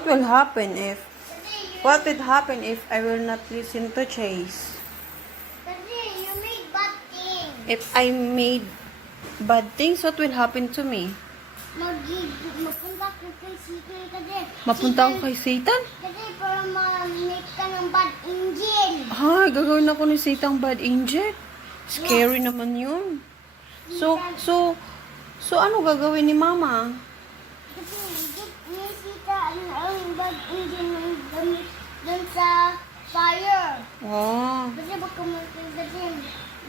What will happen if I will not listen to Chase? Daddy, you made bad things. If I made bad things, what will happen to me? Mapunta ka kay Satan kasi. Mapunta ako kay Satan? Kasi para ma-make ka ng bad angel. Ay, gagawin ako ni Satan bad angel? Scary naman yun. So ano gagawin ni Mama? Kasi may Satan ang bad angel ng gamit dun sa fire. Oh. Kasi baka magkagasin.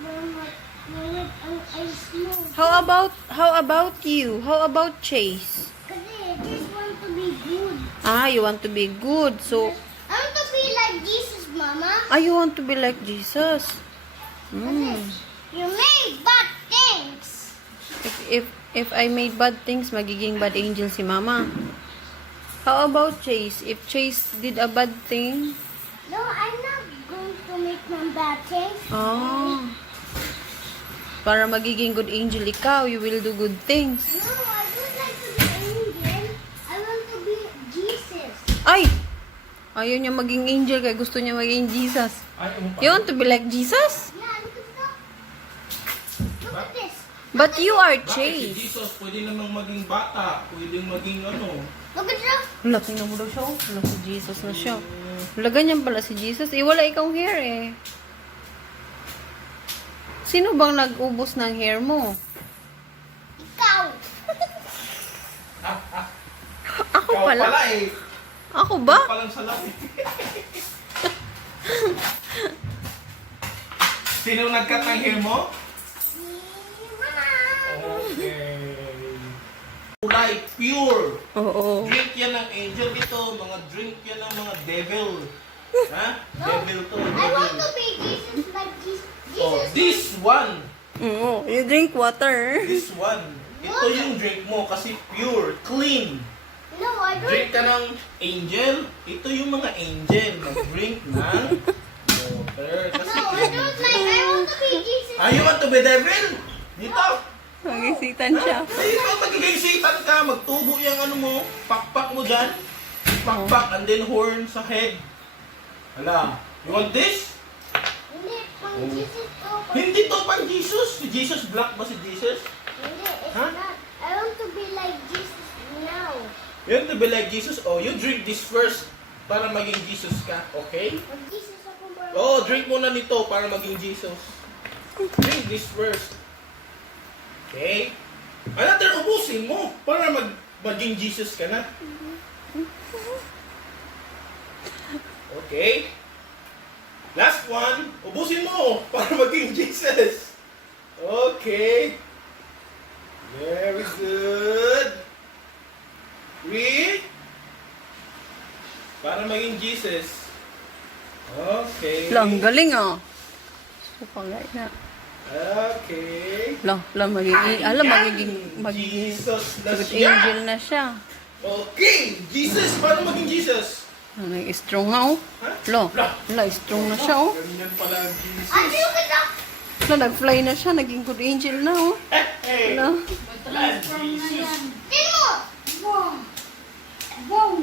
Mamit ang ice mo. How about you? How about Chase? Kasi just want to be good. Ah, you want to be good. So, I want to be like Jesus, Mama. you want to be like Jesus. Mm. You made bad things. If I made bad things, magiging bad angel si Mama. How about Chase? If Chase did a bad thing? No, I'm not going to make some bad things. Oh. Para magiging good angel ikaw, you will do good things. No, I don't like to be angel. I want to be Jesus. Ay! Ayaw niya maging angel kaya gusto niya maging Jesus. You want to be like Jesus? Yeah, look at that. Look at this. But you are Bakit si Chase. Jesus pwede namang maging bata, pwedeng maging ano. Look at that. Wala, tingnan mo daw siya. Wala, si Jesus na siya. Wala, ganyan pala si Jesus. Wala ikaw hair eh. Sino bang nag-ubos ng hair mo? Ikaw. Ako Ikaw pala. eh. Ako ba? Ikaw palang sa labi. Sino nag-cut ng hair mo? Mama. Okay. Kulay pure. Oo. Drink yan ng angel ito. Mga drink yan ng mga devil. Ha? Devil to. I want Devil. to be Jesus like Jesus. Oh, this one. Oo. You drink water. This one. Ito yung drink mo kasi pure, clean. No, I don't. Drink ka ng angel. Ito yung mga angel. Mag-drink ng water. Kasi No, I don't like. I want to be Jesus. you want to be devil? Dito. Magisitan siya. Dito, magiging satan ka. Magtubo yung ano mo. Pakpak mo dyan. Pakpak and then horn sa head. Hala. You want this? Hindi, pang Jesus to. Hindi to pang Jesus. Si Jesus black ba si Jesus? Hindi, it's Huh? not. I want to be like Jesus now. You want to be like Jesus? Oh, you drink this first para maging Jesus ka. Okay? Mag Jesus ako ba? Oh, drink muna nito para maging Jesus. Drink this first. Okay? Another, ubusin mo para maging Jesus ka na. Okay? Last one, ubusin mo para maging Jesus. Okay. Very good. Read. Para maging Jesus. Okay. Lang, galing ah. So, pangay na. Okay. Magiging Jesus na good siya. angel na siya. Okay. Jesus. Paano maging Jesus? Strong nga oh. Ha? Strong na siya oh. Ganyan pala ang Jesus. Ay, look at that. Nag-fly na siya, naging good angel na oh. Hey. Hala. Jesus. Tingnan mo. Wow.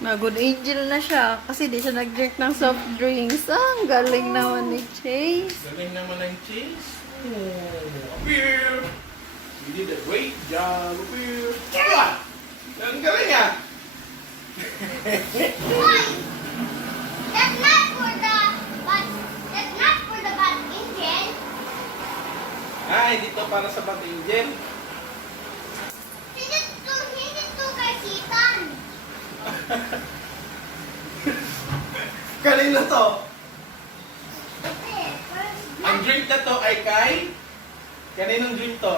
Na good angel na siya kasi di siya nag-drink ng soft drinks. Ang galing naman ni Chase. Galing naman ang cheese. Oh, appear. You did a great job. Appear. Tara! Ang galing ah. Why? That's not for the bad angel. Ay, dito para sa bad angel. Hindi to kay Satan. Kanino to? Kasi, Ang drink na to ay kay? Kaninong drink to?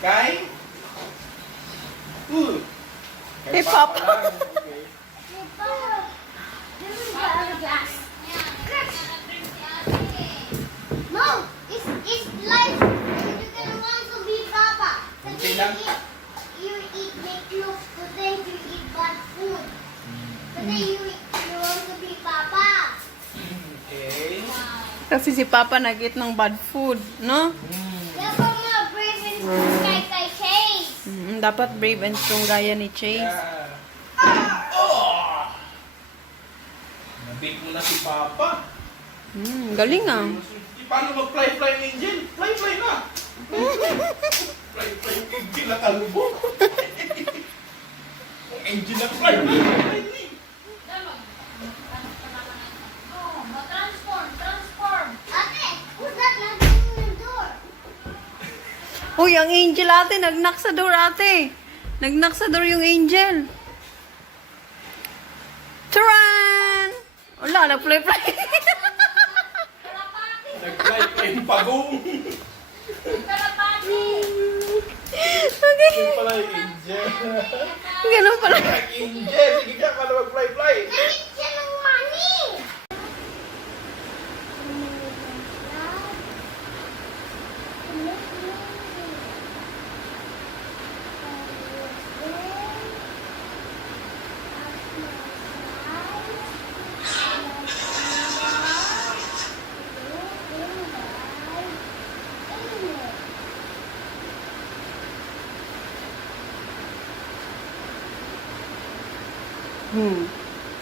Kay? Kay Papa. lang. Okay. No, it's like you're gonna want to be Papa. Okay lang. You eat McLoof, but then you eat bad food. But then you want to be Papa. Okay. Kasi si Papa nag-eat ng bad food, no? Kaya pa mga brave and strong kay Chase. Dapat brave and strong gaya ni Chase. Yeah. Nabit mo na si Papa. Galing ah. Paano mag-fly-fly ng engine? Fly-fly na! Fly-fly ng engine na kalbo. Ang engine na fly-fly na. Oh, transform. Ate, who's that knocking on the door? Uy, ang angel ate, nag-knock sa door ate. Nag-knock sa door yung angel. Taran! Wala, nag-fly-fly. Nag-fly-fly yung pagong. Okay. Yun pala yung engine. Ganun pala. Angel! Sige ka, paano mag-fly-fly? Naging siya ng money.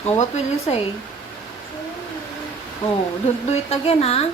Oh, what will you say? Oh, don't do it again, ha?